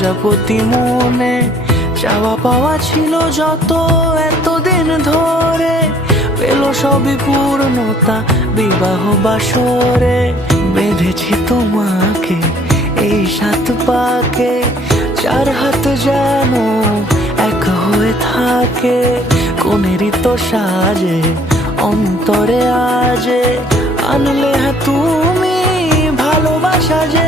প্রজাপতি মনে চাওয়া পাওয়া ছিল যত এতদিন ধরে, পেল সবই পূর্ণতা বিবাহ বাসরে। বেঁধেছি তোমাকে এই 7 পাকে, 4 হাত যেন এক হয়ে থাকে। কোনেরই তো সাজে অন্তরে আজে আনলে তুমি ভালোবাসা যে